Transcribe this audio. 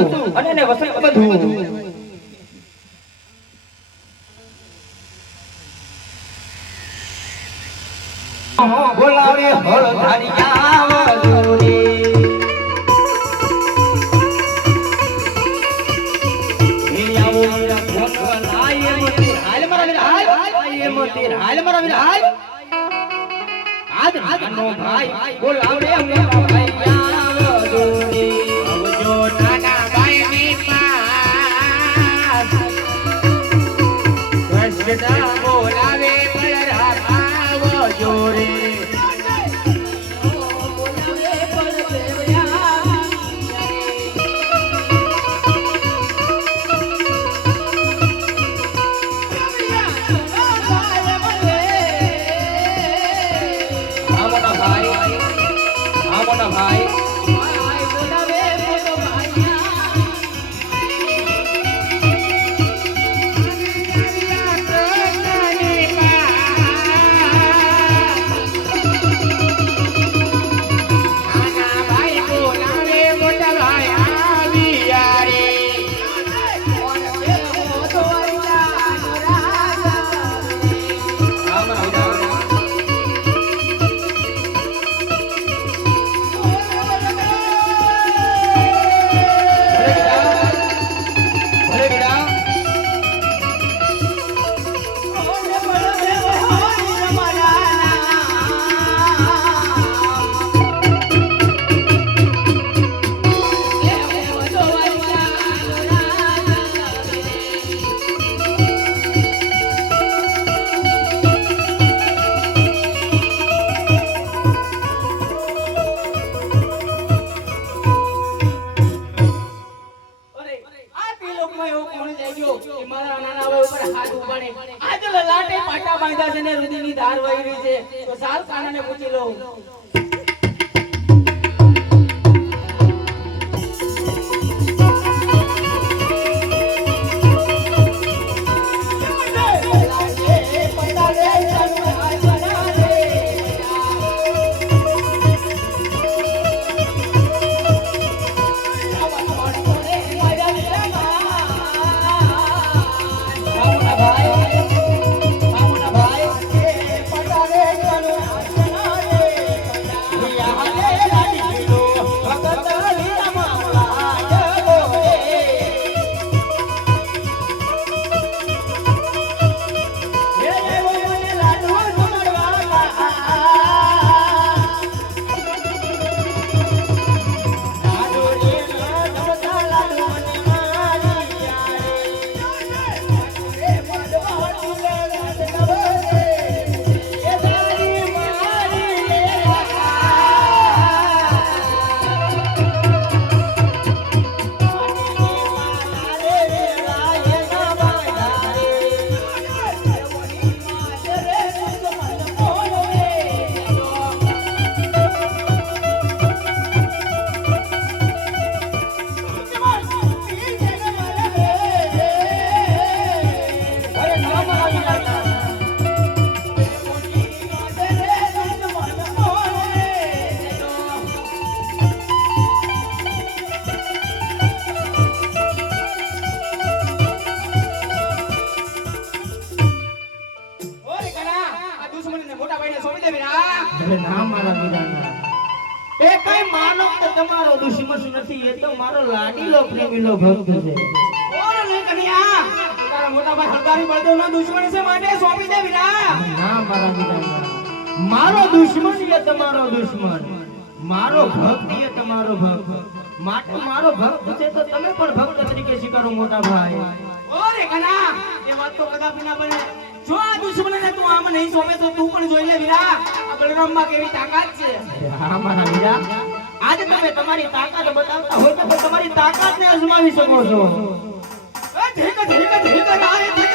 હતું અને એને વસંત બધું બોલાવે હળધારિયા વજુરી એ આવો વીરા ભોગવન આય મોતી હાલ મારા વીરા હાલ આય મોતી હાલ મારા વીરા હાલ આજ નાનો ભાઈ બોલાવે મોટા ભાઈ વજુરી આવજો નાના ભાઈ ની પાસ કૃષ્ણ બોલાવે બળરામ વજુરી તમારો દુશ્મન નથી, એ તો મારો લાડીલો પ્રેમીલો ભક્ત છે. ઓર નહીં કન્યા, તારા મોટા ભાઈ હળદારી બળદેવનો દુશ્મન છે માટે સોંપી દે વીરા. ના મારા વીરા, મારો દુશ્મન એ તમારો દુશ્મન, મારો ભક્ત એ તમારો ભક્ત, માટે મારો ભક્ત છે તો તમે પણ ભક્ત તરીકે સ્વીકારો મોટા ભાઈ. ઓરે કન્યા, એ વાત તો કદાપી ના બને. જો આ દુશ્મનને તું આમ નહીં સોંપે તો તું પણ જોઈ લે વીરા, આ બલરામમાં કેવી તાકાત છે. હા મારા વીરા, આજે તમે તમારી તાકાત બતાવતા હોય તો તમારી તાકાતને અજમાવી શકો છો. ઠીક ઠીક ઠીક